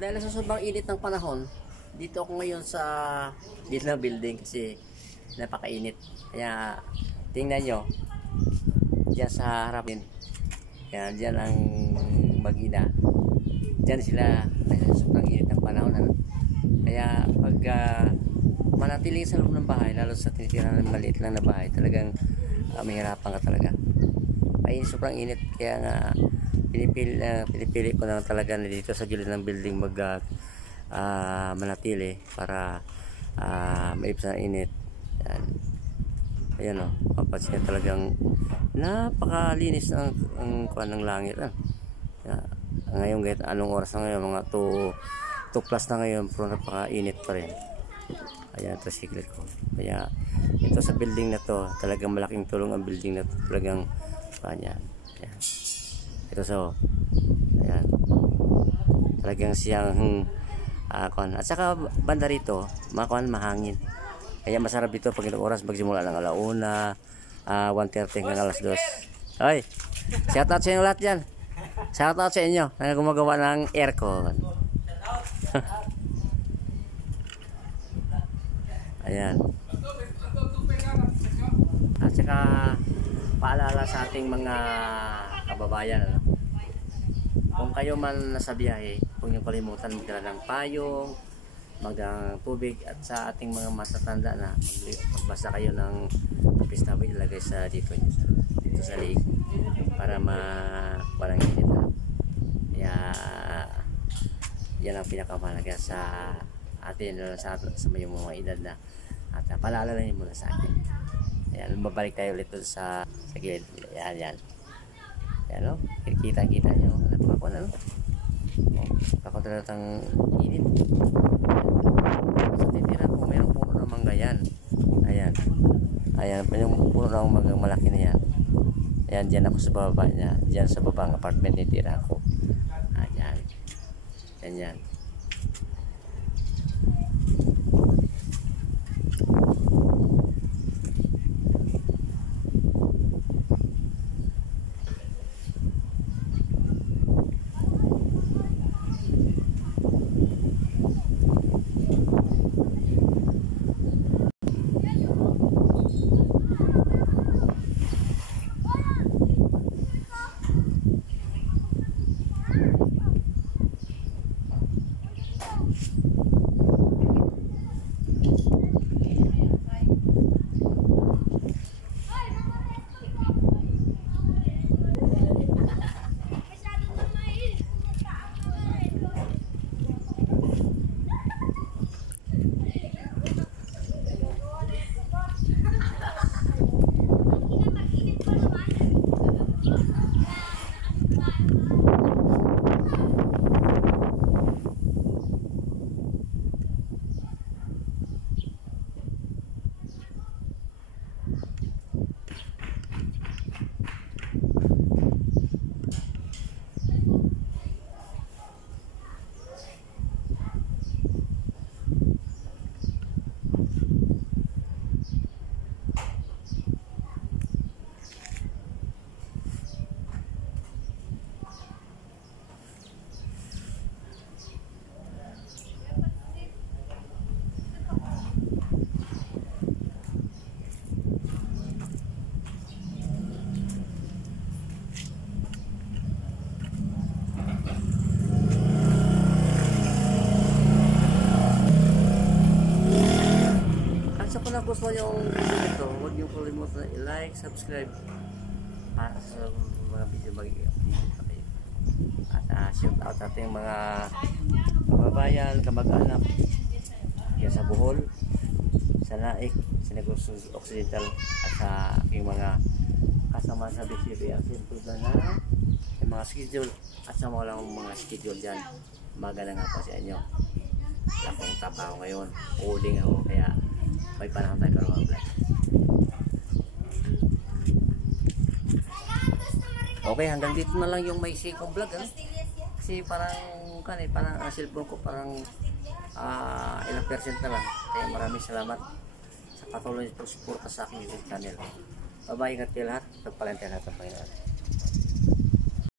Dahil sa sobrang init ng panahon, dito ako ngayon sa dito ng building kasi napakainit. Kaya tingnan nyo, diyan sa harap din. Kaya diyan ang mag-ina. Diyan sila dahil sa sobrang init ng panahon. Ano? Kaya pag manatiling sa loob ng bahay, lalo sa tinitirahan ng maliit lang na bahay, talagang mahirapan ka talaga. Ay sobrang init, kaya nga pinipili ko na talaga na dito sa gilid ng building manatili para maibsan ang init. Yan. Ayan o, papansin talagang napakalinis ang kuwan ng langit. Ngayon, anong oras na ngayon? Mga 2 plus na ngayon, pero napakainit pa rin. Ayan, ito siklet ko. Kaya ito sa building na to, talagang malaking tulong ang building na to. Talagang kanya. Ayan. Ito so, ayan. Talagang siyang kuwan. At saka banda rito, mahangin. Kaya masarap dito pag ilang oras magsimula ng 1:00, 1:30 hanggang 2:00. Hoy, shout out sa inyo lahat dyan. Shout out sa inyo na gumagawa ng aircon. Ayan. At saka paalala sa ating mga kababayan, ano? Kung kayo man nasa biyahe, huwag niyo kalimutan magdala ng payong, magdala ng tubig, at sa ating mga matatanda na magbasa kayo ng pistabi ilagay sa dito sa liig para walang init. Kaya yan ang pinakamahalaga sa atin, sa may mga edad na, at paalala niyo muna sa akin. Ayan, babalik tayo ulit sa gilid. Yan o, kita nyo napakakuan ano, napakadalatang init. Sa titira po mayroong puno ng mangga yan. Ayan, yung puno ng mangga malaki na yan. Ayan, dyan ako sa baba niya, dyan sa babang apartment ni tira ako. Ayan, yan. Kung nagustuhan yung video nito, huwag niyo kalimutan na i-like, subscribe para sa mga video mag-i-update pa kayo. At shout out ating mga kababayan, kamag-anak yan sa Bohol, sa Naik, sa Negros Occidental, at sa aking mga kasama sa BCB at simple na yung mga schedule, at sa mga lang mga schedule dyan. Maganda nga po sa inyo. Lakong tapa ako ngayon, uling ako, kaya may panahon tayo para mag-vlog. Okay, hanggang dito na lang yung may kong vlog. Kasi parang ang cellphone ko parang ilang percent na lang. Kaya maraming salamat sa patuloy na pagsuporta sa aking YouTube channel. Bye-bye, ingat kayo lahat. Pagpalantay lahat ng Panginoon.